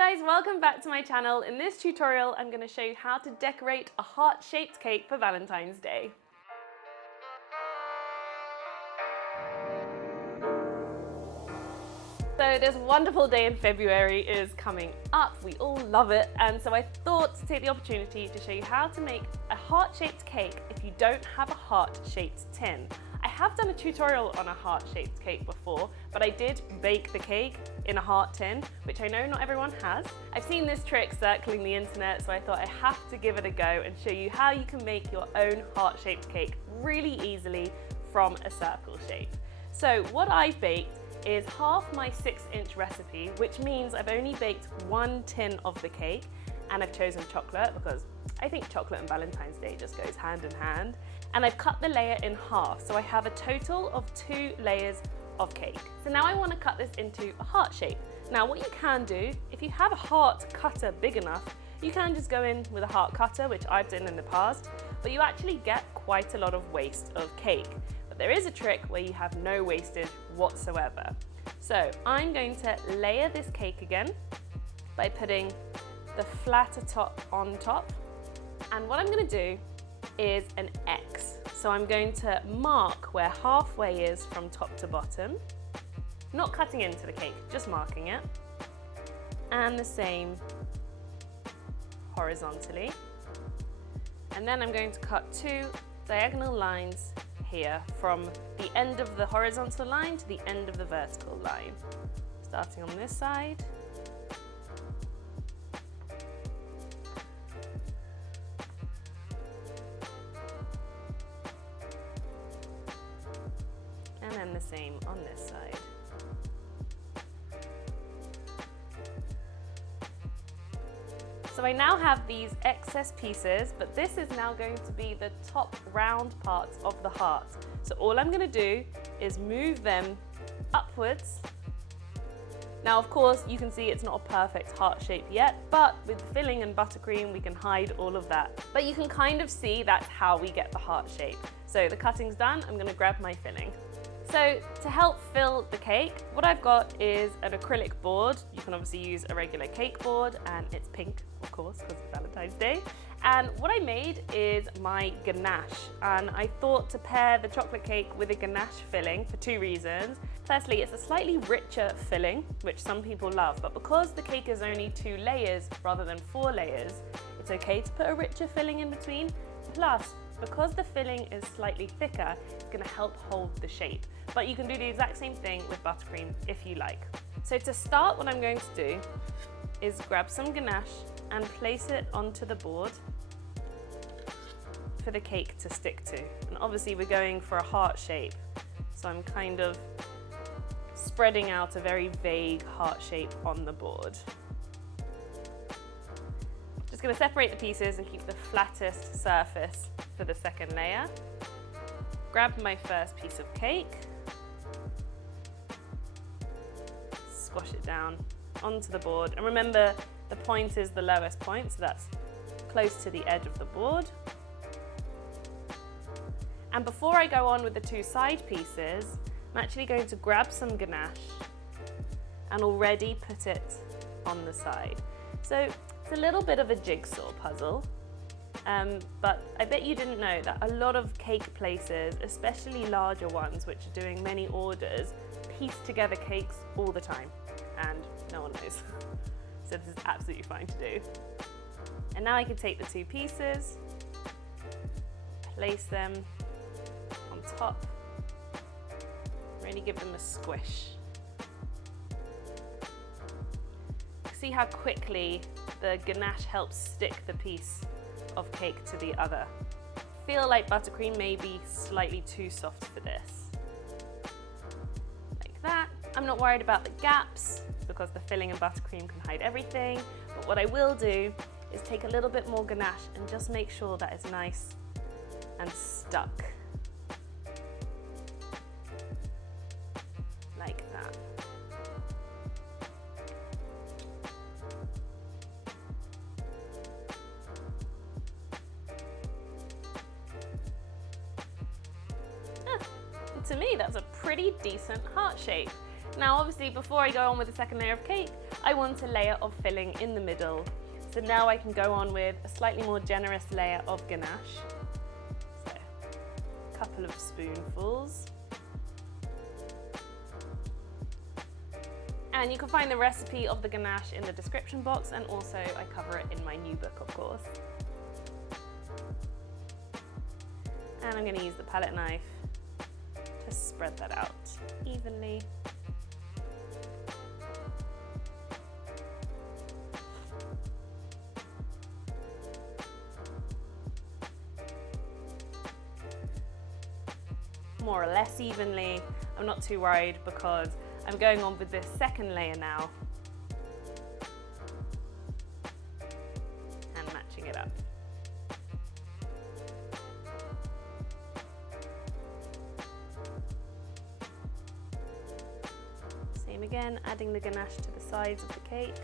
guys, welcome back to my channel. In this tutorial, I'm going to show you how to decorate a heart-shaped cake for Valentine's Day. So this wonderful day in February is coming up. We all love it. And so I thought to take the opportunity to show you how to make a heart-shaped cake if you don't have a heart-shaped tin. I have done a tutorial on a heart-shaped cake before, but I did bake the cake in a heart tin, which I know not everyone has. I've seen this trick circling the internet, so I thought I have to give it a go and show you how you can make your own heart-shaped cake really easily from a circle shape. So what I've baked is half my 6-inch recipe, which means I've only baked 1 tin of the cake, and I've chosen chocolate because I think chocolate and Valentine's Day just goes hand in hand. And I've cut the layer in half, so I have a total of 2 layers of cake. So now I want to cut this into a heart shape. Now what you can do, if you have a heart cutter big enough, you can just go in with a heart cutter, which I've done in the past, but you actually get quite a lot of waste of cake. But there is a trick where you have no wastage whatsoever. So I'm going to layer this cake again by putting the flatter top on top. And what I'm going to do is an X. So I'm going to mark where halfway is from top to bottom, not cutting into the cake, just marking it. And the same horizontally. And then I'm going to cut 2 diagonal lines here from the end of the horizontal line to the end of the vertical line. Starting on this side. And then the same on this side. So I now have these excess pieces, but this is now going to be the top round parts of the heart. So all I'm going to do is move them upwards. Now of course you can see it's not a perfect heart shape yet, but with the filling and buttercream we can hide all of that. But you can kind of see that's how we get the heart shape. So the cutting's done, I'm going to grab my filling. So to help fill the cake, what I've got is an acrylic board. You can obviously use a regular cake board, and it's pink, of course, because it's Valentine's Day. And what I made is my ganache, and I thought to pair the chocolate cake with a ganache filling for 2 reasons. Firstly, it's a slightly richer filling, which some people love, but because the cake is only 2 layers rather than 4 layers, it's okay to put a richer filling in between. Plus, because the filling is slightly thicker, it's going to help hold the shape. But you can do the exact same thing with buttercream if you like. So to start, what I'm going to do is grab some ganache and place it onto the board for the cake to stick to. And obviously we're going for a heart shape, so I'm kind of spreading out a very vague heart shape on the board. Just going to separate the pieces and keep the flattest surface for the second layer. Grab my first piece of cake, squash it down onto the board, and remember the point is the lowest point, so that's close to the edge of the board. And before I go on with the 2 side pieces, I'm actually going to grab some ganache and already put it on the side. So it's a little bit of a jigsaw puzzle, but I bet you didn't know that a lot of cake places, especially larger ones which are doing many orders, piece together cakes all the time, and no one knows. So this is absolutely fine to do. And now I can take the 2 pieces, place them on top, really give them a squish. See how quickly the ganache helps stick the piece of cake to the other. I feel like buttercream may be slightly too soft for this. Like that. I'm not worried about the gaps because the filling and buttercream can hide everything, but what I will do is take a little bit more ganache and just make sure that it's nice and stuck. Like that. To me, that's a pretty decent heart shape. Now, obviously, before I go on with the second layer of cake, I want a layer of filling in the middle. So now I can go on with a slightly more generous layer of ganache. So a couple of spoonfuls. And you can find the recipe of the ganache in the description box, and also I cover it in my new book, of course. And I'm going to use the palette knife to spread that out evenly. More or less evenly. I'm not too worried because I'm going on with this second layer now and matching it up. Same again, adding the ganache to the sides of the cake.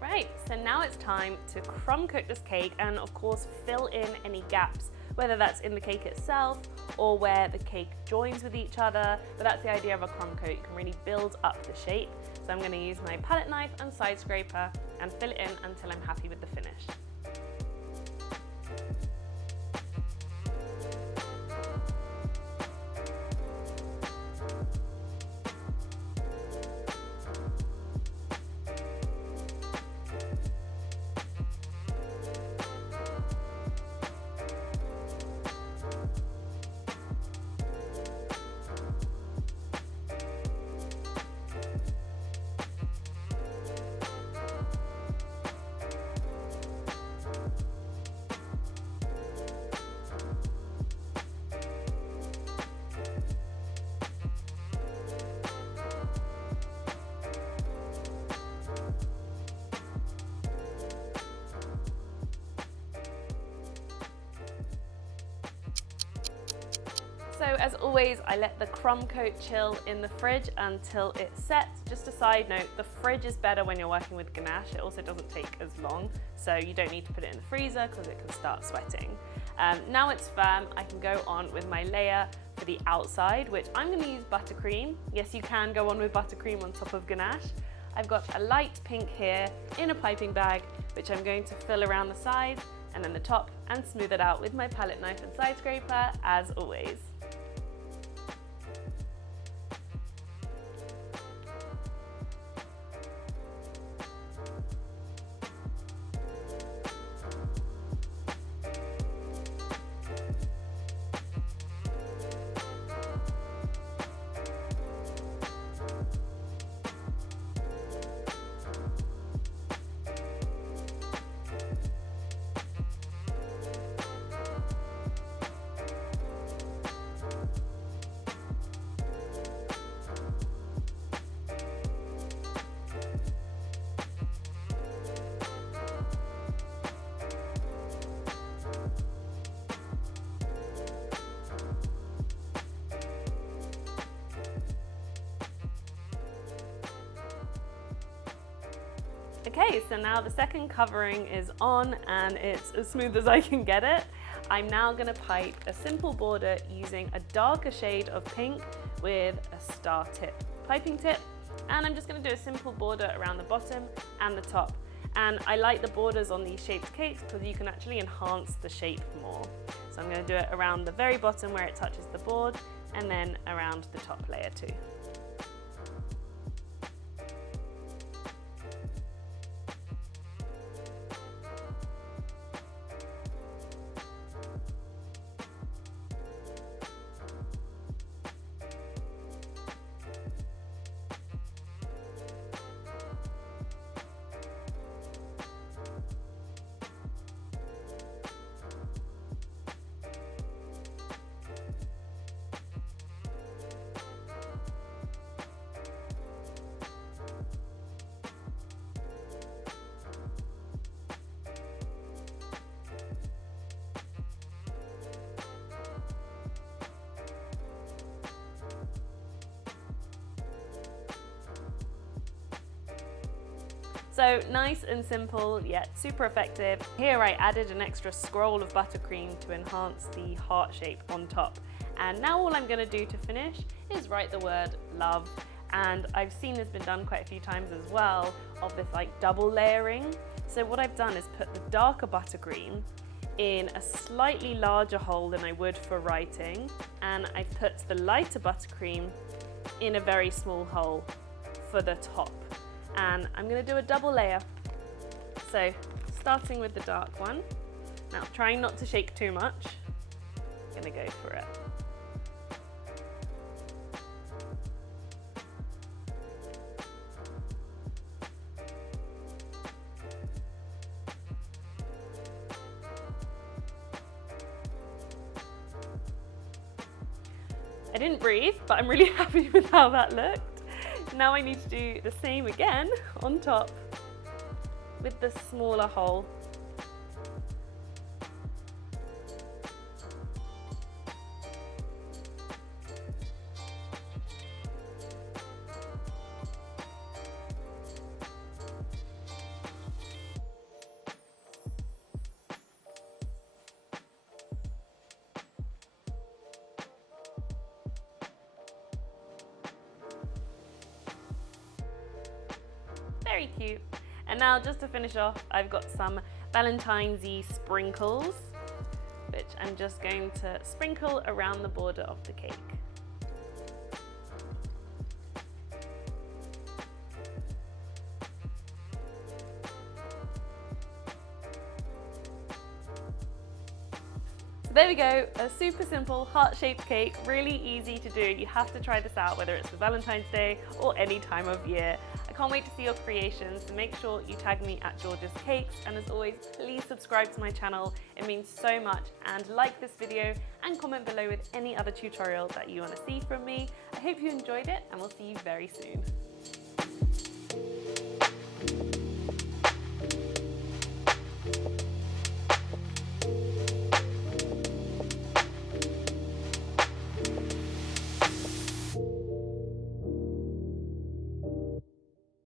Right, so now it's time to crumb cook this cake and of course fill in any gaps, whether that's in the cake itself or where the cake joins with each other. But that's the idea of a crumb coat, you can really build up the shape. So I'm going to use my palette knife and side scraper and fill it in until I'm happy with the finish. So as always, I let the crumb coat chill in the fridge until it sets. Just a side note, the fridge is better when you're working with ganache. It also doesn't take as long, so you don't need to put it in the freezer because it can start sweating. Now it's firm, I can go on with my layer for the outside, which I'm going to use buttercream. Yes, you can go on with buttercream on top of ganache. I've got a light pink here in a piping bag, which I'm going to fill around the sides and then the top and smooth it out with my palette knife and side scraper as always. Okay, so now the second covering is on and it's as smooth as I can get it. I'm now going to pipe a simple border using a darker shade of pink with a star tip piping tip, and I'm just going to do a simple border around the bottom and the top. And I like the borders on these shaped cakes because you can actually enhance the shape more. So I'm going to do it around the very bottom where it touches the board and then around the top layer too. So nice and simple, yet super effective. Here I added an extra scroll of buttercream to enhance the heart shape on top. And now all I'm gonna do to finish is write the word love. And I've seen this been done quite a few times as well, of this like double layering. So what I've done is put the darker buttercream in a slightly larger hole than I would for writing, and I've put the lighter buttercream in a very small hole for the top. And I'm going to do a double layer. So starting with the dark one. Now trying not to shake too much, I'm going to go for it. I didn't breathe, but I'm really happy with how that looked. Now I need to do the same again on top with the smaller hole. Very cute. And now just to finish off, I've got some Valentines-y sprinkles, which I'm just going to sprinkle around the border of the cake. There we go, a super simple heart-shaped cake, really easy to do. You have to try this out, whether it's for Valentine's Day or any time of year. I can't wait to see your creations, so make sure you tag me at George's Cakes, and as always, please subscribe to my channel. It means so much, and like this video and comment below with any other tutorial that you want to see from me. I hope you enjoyed it, and we'll see you very soon.